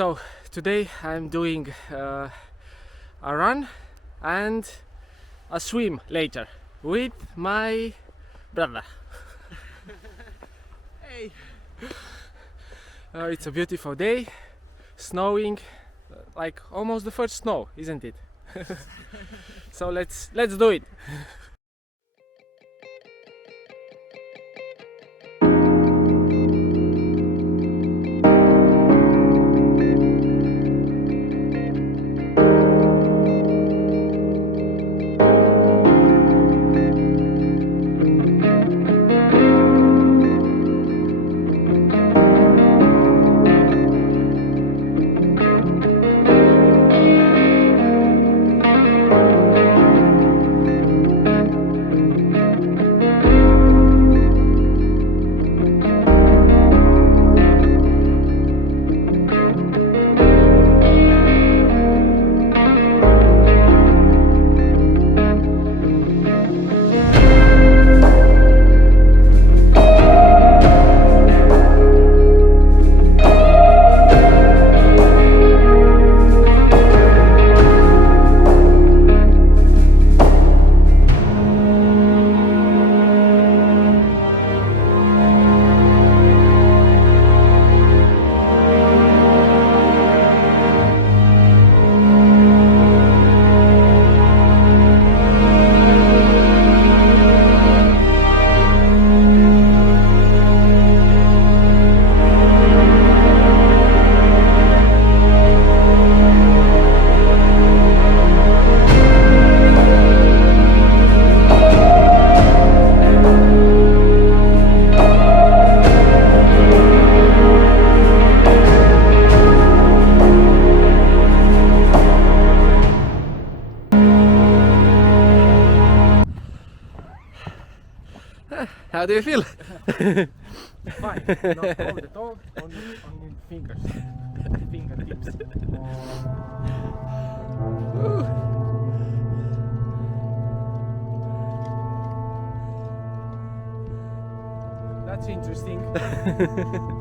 So today I'm doing a run and a swim later with my brother. Hey! It's a beautiful day, snowing, like almost the first snow, isn't it? So let's do it. How do you feel? Fine, not cold at all, on fingers, fingertips. That's interesting.